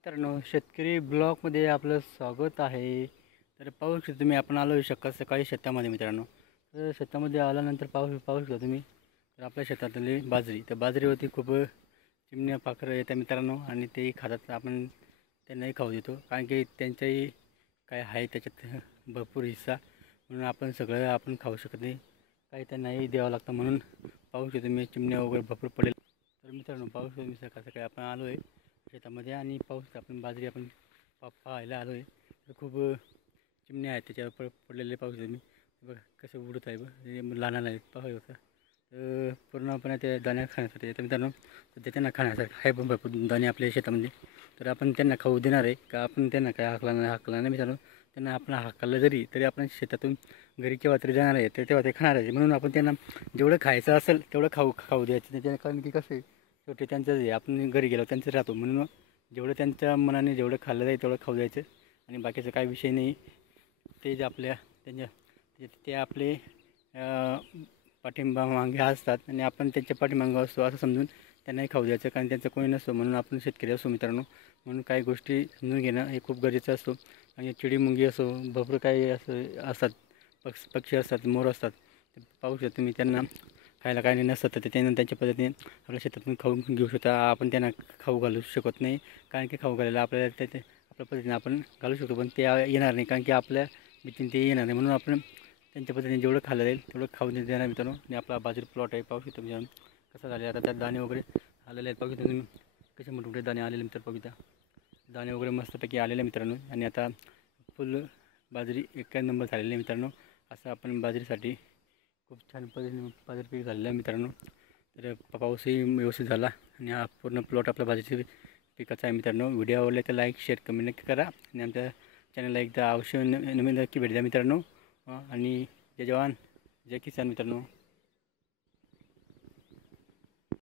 मित्रांनो, शेतकरी ब्लॉगमध्ये आपलं स्वागत आहे. तर पाहू शकता तुम्ही, आपण आलो शकता सकाळी शेतामध्ये मित्रांनो. तर शेतामध्ये आल्यानंतर पाहू पाहू शकता तुम्ही, तर आपल्या शेतातली बाजरी, तर बाजरीवरती खूप चिमण्या पाखरं येतात मित्रांनो, आणि तेही खातात. आपण त्यांनाही खाऊ देतो, कारण की त्यांच्याही काय आहे त्याच्यात भरपूर हिस्सा, म्हणून आपण सगळं आपण खाऊ शकत नाही, काही त्यांनाही द्यावं लागतं. म्हणून पाहू शकतो तुम्ही, चिमण्या वगैरे भरपूर पडेल. तर मित्रांनो, पाहू शकतो मी सकाळ सकाळी आपण आलो आहे शेतामध्ये, आणि पाऊस आपण बाजरी आपण पाहायला आलो आहे. तर खूप चिमण्या आहेत त्याच्यावर पडलेले पाहू शकतो मी. बघा कसं उडत आहे, बघ लहान आहेत पाहू शकता. तर पूर्णपणे ते दाणे खाण्यासाठी येतं मित्रांनो. तर ते त्यांना खाण्यासाठी आहे पण भरपूर दाणे आपल्या शेतामध्ये. तर आपण त्यांना खाऊ देणार आहे का? आपण त्यांना काय हाकला नाही मित्रांनो. त्यांना आपण हाकलं जरी तरी आपण शेतातून घरी केव्हा तरी जाणार आहे, तर तेव्हा ते खाणार आहे. म्हणून आपण त्यांना जेवढं खायचं असेल तेवढं खाऊ द्यायचं त्याच्या, कारण की कसं आहे, शेवटी त्यांचं आहे, आपण घरी गेलो त्यांचं राहतो. म्हणून जेवढं त्यांच्या मनाने जेवढं खाल्लं जाईल तेवढं खाऊ द्यायचं, आणि बाकीचं काही विषय नाही. ते जे आपल्या त्यांच्या ते आपले पाठिंबा मागे असतात, आणि आपण त्यांच्या पाठीमागं असतो असं समजून त्यांनाही खाऊ द्यायचं, कारण त्यांचं कोणी नसतो. म्हणून आपण शेतकरी असतो मित्रांनो. म्हणून काही गोष्टी समजून घेणं हे खूप गरजेचं असतो. आणि चिडीमुंगी असो, भरपूर काही असं असतात, पक्षी असतात, मोर असतात. ते पाहू शकतो तुम्ही, त्यांना खायला काही नसतं, तर त्यांना त्यांच्या पद्धतीने आपल्या शेतातून खाऊन घेऊ शकता. आपण त्यांना खाऊ घालू शकत नाही, कारण की खाऊ घालायला आपल्याला ते आपल्या पद्धतीने आपण घालू शकतो, पण ते येणार नाही, कारण की आपल्या भीतीने ते येणार नाही. म्हणून आपण त्यांच्या पद्धतीने जेवढं खाल्लं जाईल तेवढं खाऊ देणार मित्रांनो. आणि आपला बाजरी प्लॉट आहे पाहू शकतो मित्रांनो कसं झाले. आता त्यात दाणे वगैरे आलेले आहेत पाहू शकतो तुम्ही, कसे मोठे मोठे दाणे आलेले मित्र पाहू शकता. दाणे वगैरे मस्तपैकी आलेले मित्रांनो, आणि आता फुल बाजरी एक नंबर झालेली आहे मित्रांनो. असं आपण बाजरीसाठी खूप छान पद्धतीने बाजरी पीक झालेलं आहे मित्रांनो. तर पाऊसही व्यवस्थित झाला, आणि हा पूर्ण प्लॉट आपला बाजरीची पिकाचा आहे मित्रांनो. व्हिडिओ आवडले तर लाईक शेअर कमेंट नक्की करा, आणि आमच्या चॅनलला एकदा अवश्य नक्की भेट द्या मित्रांनो. आणि जय जवान जय किसान मित्रांनो.